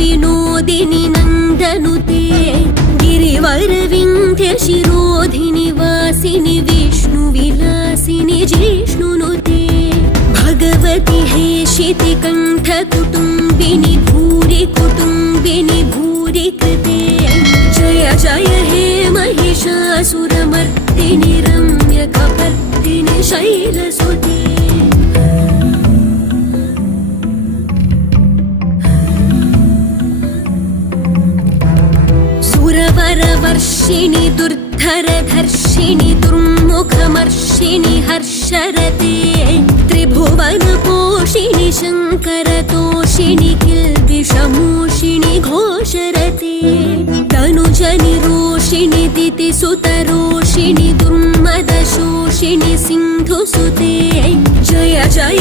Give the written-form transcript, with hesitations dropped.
विनोदिनि नन्दनुते गिरिवरविन्ध्यशिरोधिनि वासिनि विष्णुविलासिनि जिष्णुनुते भगवति हेशितिकण्ठकुटुम्बिनि भूरि कुटुम्बिनि भूरि कृते जय जय हे महिषासुरमर्दिनि रम्यकपर्दिनि शैलसुते सुरवरवर्षिणि दुर्धरधर्षिणि दुर्मुखमर्षिणि हर्षरते त्रिभुवनपोषिणि शङ्करतोषिणि किल्बिषमोषिणि घोषरते तनुजनिरोषिणि दितिसुतरोषिणि दुर्मदशोषिणि सिन्धुसुते जय जय